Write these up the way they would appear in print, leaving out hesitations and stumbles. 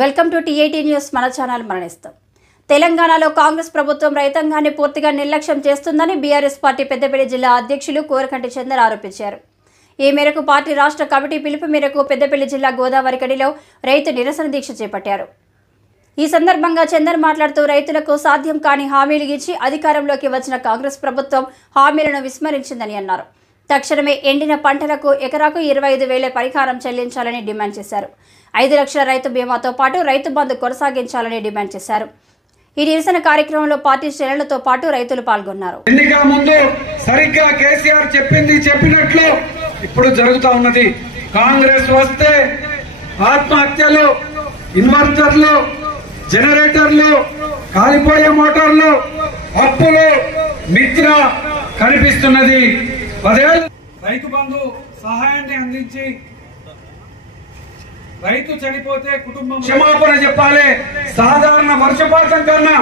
Welcome to టీ18 news. మన channel మరణిస్తాం. తెలంగాణలో కాంగ్రెస్ ప్రభుత్వం రైతాంగాన్ని పూర్తిగా నిర్లక్ష్యం చేస్తుందని బీఆర్ఎస్ పార్టీ పెద్దపల్లి జిల్లా అధ్యక్షులు కోరకంటి చందర్ ఆరోపించారు. ఈ మేరకు పార్టీ రాష్ట్ర కమిటీ పిలుపు మేరకు పెద్దపల్లి జిల్లా గోదావరి కడిలో రైతు నిరసన దీక్ష చేపట్టారు. ఈ సందర్భంగా చందర్ మాట్లాడుతూ రైతులకు సాధ్యం కాని హామీలు ఇచ్చి అధికారంలోకి వచ్చిన కాంగ్రెస్ ప్రభుత్వం హామీలను విస్మరించిందని అన్నారు. తక్షణమే ఎండిన పంటలకు ఎకరాకు 25,000 పరిహారం చెల్లించాలని డిమాండ్ చేశారు. 5 లక్షల రైతు బీమాతో పాటు రైతు బంధు కొనసాగించాలని డిమాండ్ చేశారు. ఈ నిరసన కార్యక్రమంలో పార్టీ శ్రేణులతో పాటు రైతులు పాల్గొన్నారు. ఎన్నికల ముందు సరిగ్గా కేసీఆర్ చెప్పినట్లు ఇప్పుడు జరుగుతూ ఉన్నది. కాంగ్రెస్ వస్తే ఆత్మహత్యలు, ఇన్వర్టర్లు, జనరేటర్లు, కాలిపోయే మోటార్లు, అప్పులు, మిత్ర కనిపిస్తున్నది. 10 ఏళ్ళు రైతు బంధు సహాయాన్ని అందించి రైతు చనిపోతే కుటుంబం క్షమాపణ చెప్పాలి. సాధారణ వర్షపాతం కన్నా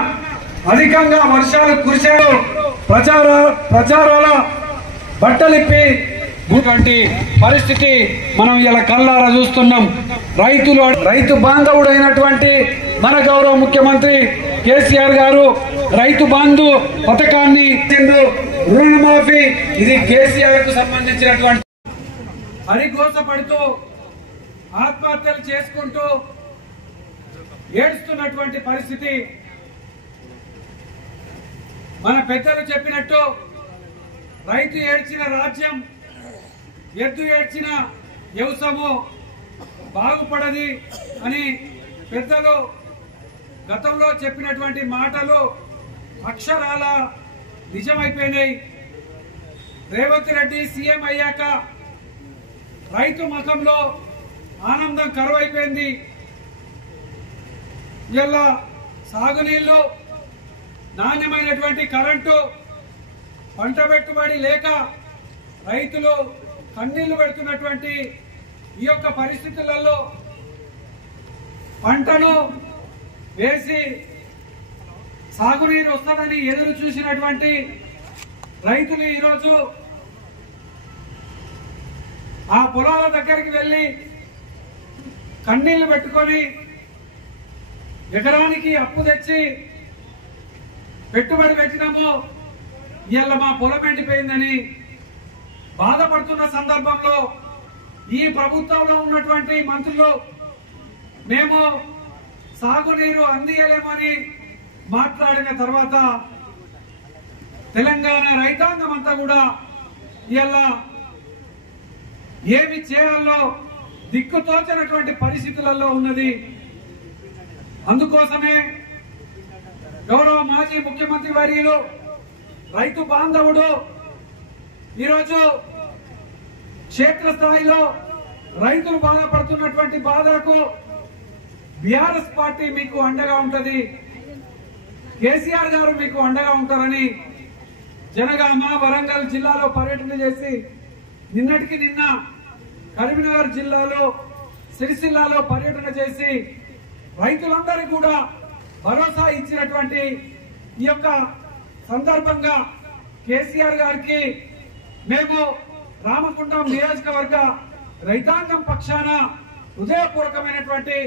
అధికంగా వర్షాలు కురిశారు. ప్రచారాల బట్టలిప్పి పరిస్థితి మనం ఇలా కళ్ళారా చూస్తున్నాం. రైతు బాంధవుడైనటువంటి మన గౌరవ ముఖ్యమంత్రి కేసీఆర్ గారు రైతు బంధు పథకాన్ని, రుణమాఫీ, ఇది కేసీఆర్ కు సంబంధించినటువంటి హరిగోసపడుతూ ఆత్మహత్యలు చేసుకుంటూ ఏడుస్తున్నటువంటి పరిస్థితి. మన పెద్దలు చెప్పినట్టు రైతు ఏడ్చిన రాజ్యం, ఎద్దు ఏడ్చిన వ్యవసాయము బాగుపడది అని పెద్దలు గతంలో చెప్పినటువంటి మాటలు అక్షరాల నిజమైపోయినాయి. రేవంత్ రెడ్డి సీఎం అయ్యాక రైతు ముఖంలో ఆనందం కరువైపోయింది. ఇలా సాగునీళ్లు, నాణ్యమైనటువంటి కరెంటు, పంట పెట్టుబడి లేక రైతులు కన్నీళ్లు పెడుతున్నటువంటి ఈ యొక్క పరిస్థితులలో పంటను వేసి సాగునీరు వస్తుందని ఎదురు చూసినటువంటి రైతులు ఈరోజు ఆ పొలాల దగ్గరికి వెళ్లి కన్నీళ్లు పెట్టుకొని ఎకరానికి అప్పు తెచ్చి పెట్టుబడి పెట్టినాము, ఇవాళ మా పొలం ఎండిపోయిందని బాధపడుతున్న సందర్భంలో ఈ ప్రభుత్వంలో ఉన్నటువంటి మంత్రులు మేము సాగునీరు అందియలేమని మాట్లాడిన తర్వాత తెలంగాణ రైతాంగం అంతా కూడా ఇవాళ ఏమి చేయాలో దిక్కుతోచనటువంటి పరిస్థితులలో ఉన్నది. అందుకోసమే గౌరవ మాజీ ముఖ్యమంత్రి వర్యులు, రైతు బాంధవుడు, ఈరోజు క్షేత్రస్థాయిలో రైతులు బాధపడుతున్నటువంటి బాధలకు బీఆర్ఎస్ పార్టీ మీకు అండగా ఉంటది, కేసీఆర్ గారు మీకు అండగా ఉంటారని జనగామ, వరంగల్ జిల్లాలో పర్యటన చేసి నిన్నటికి నిన్న కరీంనగర్ జిల్లాలో, సిరిసిల్లాలో పర్యటన చేసి రైతులందరికీ కూడా భరోసా ఇచ్చినటువంటి ఈ యొక్క సందర్భంగా కేసీఆర్ గారికి మేము రామకుండం నియోజకవర్గ రైతాంగం పక్షాన హృదయపూర్వకమైనటువంటి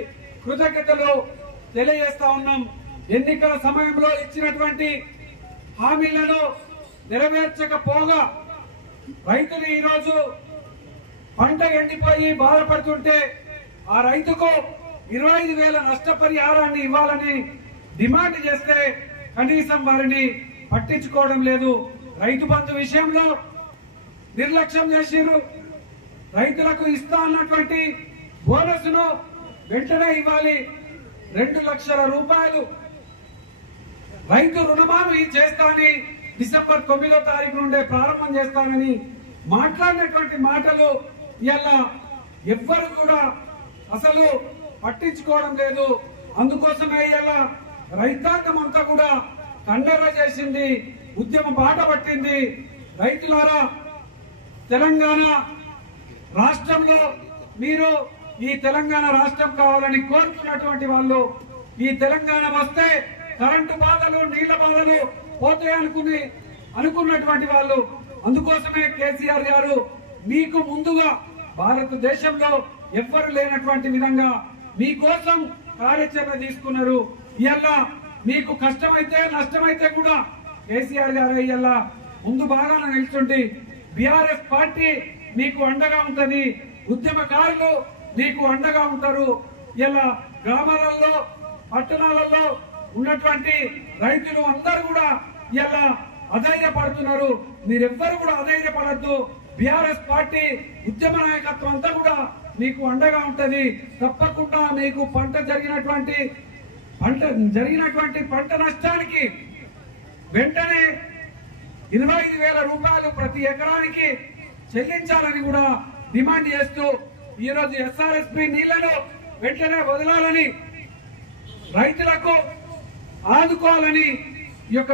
కృతజ్ఞతలు తెలియజేస్తా ఉన్నాం. ఎన్నికల సమయంలో ఇచ్చినటువంటి హామీలను నెరవేర్చకపోగా రైతులు ఈరోజు పంట ఎండిపోయి బాధపడుతుంటే ఆ రైతుకు 25,000 నష్టపరిహారాన్ని ఇవ్వాలని డిమాండ్ చేస్తే కనీసం వారిని పట్టించుకోవడం లేదు. రైతు బంధు విషయంలో నిర్లక్ష్యం చేసిరు. రైతులకు ఇస్తా అన్నటువంటి బోనస్ ను వెంటనే ఇవ్వాలి. 2 లక్షల రూపాయలు రైతు రుణమాఫీ చేస్తానని డిసెంబర్ 9వ తారీఖు నుండే ప్రారంభం చేస్తానని మాట్లాడినటువంటి మాటలు ఇవాళ ఎవ్వరు కూడా అసలు పట్టించుకోవడం లేదు. అందుకోసమే ఇవాళ రైతాంగం అంతా కూడా కండెర్ర చేసింది, ఉద్యమ బాట పట్టింది. రైతులారా, తెలంగాణ రాష్ట్రంలో మీరు ఈ తెలంగాణ రాష్ట్రం కావాలని కోరుతున్నటువంటి వాళ్ళు, ఈ తెలంగాణ వస్తే కరెంటు బాధలు, నీళ్ల బాధలు పోతాయి అనుకున్నటువంటి వాళ్ళు, అందుకోసమే కేసీఆర్ గారు మీకు ముందుగా భారతదేశంలో ఎవ్వరు లేనటువంటి విధంగా మీకోసం కార్యాచరణ తీసుకున్నారు. ఇవాళ మీకు కష్టమైతే నష్టమైతే కూడా కేసీఆర్ గారు ఇవాళ ముందు భాగాన నిల్చుండి బీఆర్ఎస్ పార్టీ మీకు అండగా ఉంటది, ఉద్యమకారులు మీకు అండగా ఉంటారు. ఇలా గ్రామాలలో పట్టణాలలో ఉన్నటువంటి రైతులు అందరూ కూడా ఇలా అధైర్యపడుతున్నారు. మీరెవ్వరు కూడా అధైర్యపడద్దు. బీఆర్ఎస్ పార్టీ ఉద్యమ నాయకత్వం అంతా కూడా మీకు అండగా ఉంటది. తప్పకుండా మీకు జరిగినటువంటి పంట నష్టానికి వెంటనే 25,000 రూపాయలు ప్రతి ఎకరానికి చెల్లించాలని కూడా డిమాండ్ చేస్తూ ఈరోజు ఎస్ఆర్ఎస్పీ నీళ్లను వెంటనే వదలాలని, రైతులకు ఆదుకోవాలని ఈ యొక్క